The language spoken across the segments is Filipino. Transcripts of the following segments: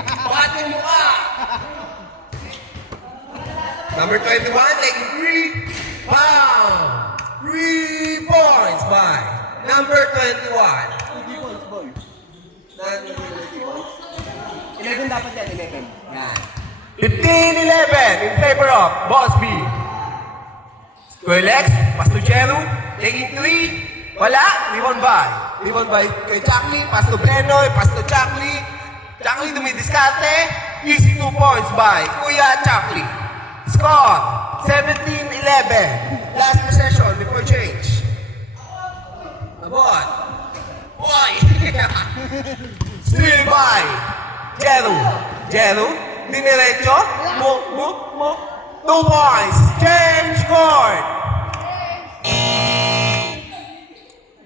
Bakit yung mukha? Number 21, taking 3 pound. 3 points by number 21. 11 dapat yan, 11. Yan. 15-11 in favor of Boss B. Squirlex, pass to Chero, taking 3. Wala, Ribbon by kay Chakli, pass to Benoy, pass to Chakli. Chakli dumidiskarte, easy 2 points by Kuya Chakli. Score, 17-11. Last possession before change. Abot. Boy! Steal by Jeru, diniretso, mo. 2 points, change court.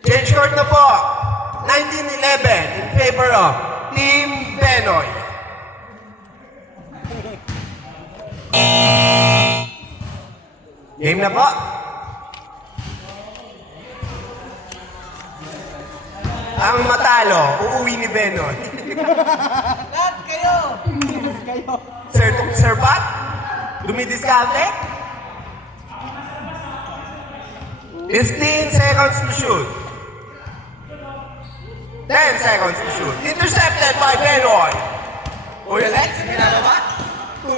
Change court na po. 19-11 in favor of Team Benoy. Game na po. Ang matalo, uuwi ni Benoy. Lahat kayo! Sir Pat, dumidiskarte. 15 seconds to shoot. 10 seconds to shoot. Intercepted by Benoy. Kuya Lex, binababa. To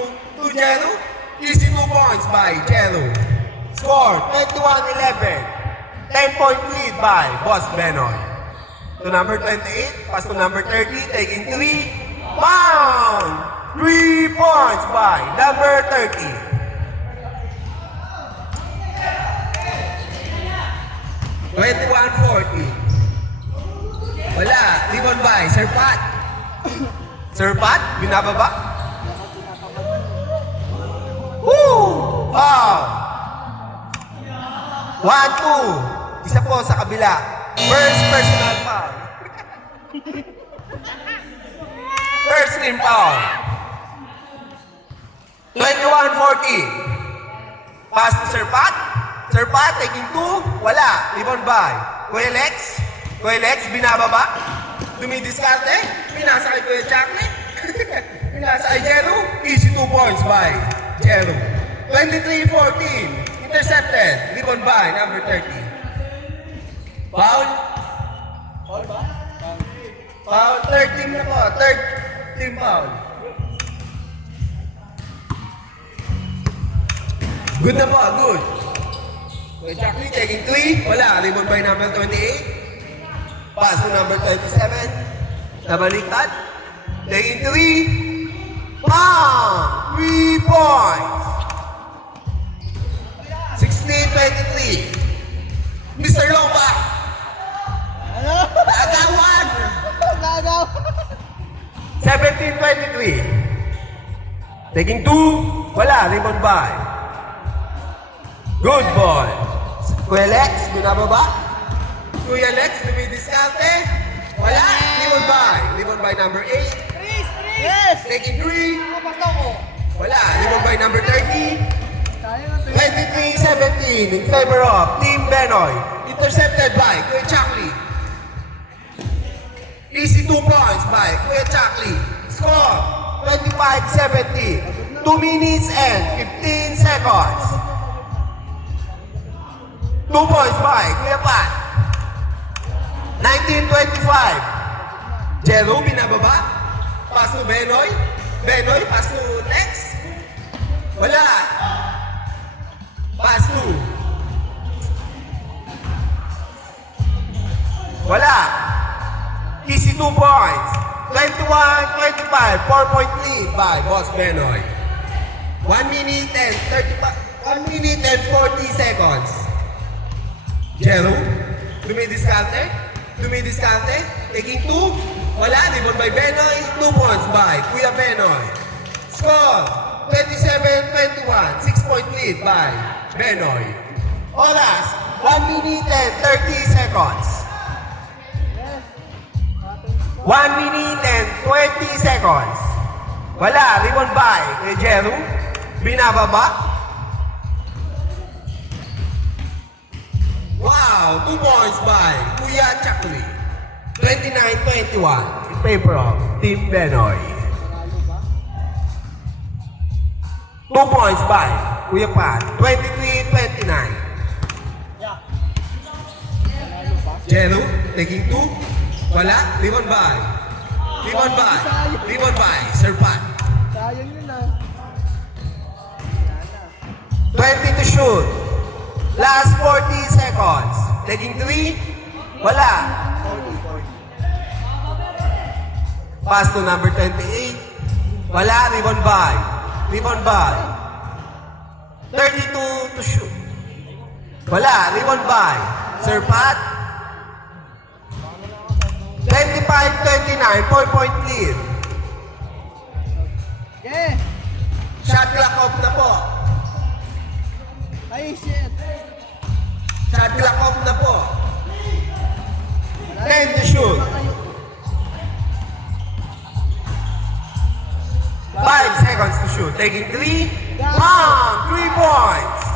Jeru. Easy 2 points by Jeru. Score, 21-11. 10-point lead by Boss Benoy. To number 28, pass to number 30, taking 3 pound. 3 points by number 30. Wala, ribbon by Sir Pat. Sir Pat, binababa. Woo! Foul! 1-2. Isa po sa kabila. First personal foul. First team foul. 21-40. Pass to Sir Pat. Sir Pat taking 2. Wala. Ribbon by Kuya Lex. Kuya Lex, binababa. Dumidiskarte. Pinasa kay Kuya Chakli. Pinasa kay Jeru. Easy 2 points by Jeru. 23-14. Intercepted. Ribbon by number 30. Foul? Foul ba? Foul, third team na po. Third team foul. Good na po, good. Kuya Chakli taking 3. Wala, ribbon by number 28. Pass to number 27. Nabaliktad. Taking 3. Bang! 3 points. 16-23. Mr. Lopa. Ano? Naagawan. Nagaw! 17-23. Taking 2. Wala, ribbon by. Good ball. Kuya Lex, binababa. Kuya Lex, dumidiskarte. Wala, ribbon by. Ribbon by number 8. Chris! Yes! Taking 3. Kapasta ko! Wala, ribbon by number 30. 23-17 in favor of Team Benoy. Intercepted by Kuya Chakli. Easy 2 points by Kuya Chakli. Score, 25-17. 2 minutes and 15 seconds. 2 points by Kuya Pat. 19-25. Jeru, binababa. Pass to Benoy. Benoy, pass to Lex. Wala. Pass to. Wala. Easy 2 points. 21-25. 4-point lead by Boss Benoy. 1 minute and 40 seconds. Jeru, dumidiskarte. Taking 2. Wala, ribbon by Benoy. 2 points by Kuya Benoy. Score, 27-21. 6-point lead by Benoy. Oras, 1 minute and 30 seconds. 1 minute and 20 seconds. Wala, ribbon by kay Jeru. Binababa. Wow, 2 points by Kuya Chakli. 29-21 in favor of Team Benoy. 2 points by Kuya Pat. 23-29. Yeah. Jello, taking 2. Wala. Rebound by. Rebound by. Rebound by. Sir Pat. Sayang yun ah. 20 to shoot. Last 40 seconds. Taking 3. Wala. 40. Pass to number 28. Wala. Rebound by. Rebound by. 32 to shoot. Wala. Rebound by. Sir Pat. 25-29. 4-point lead. Yeah. Shot clock off na po. Ay, shit. Shot clock off na po. 10 to shoot. 5 seconds to shoot. Taking 3. Wrong! 3 points.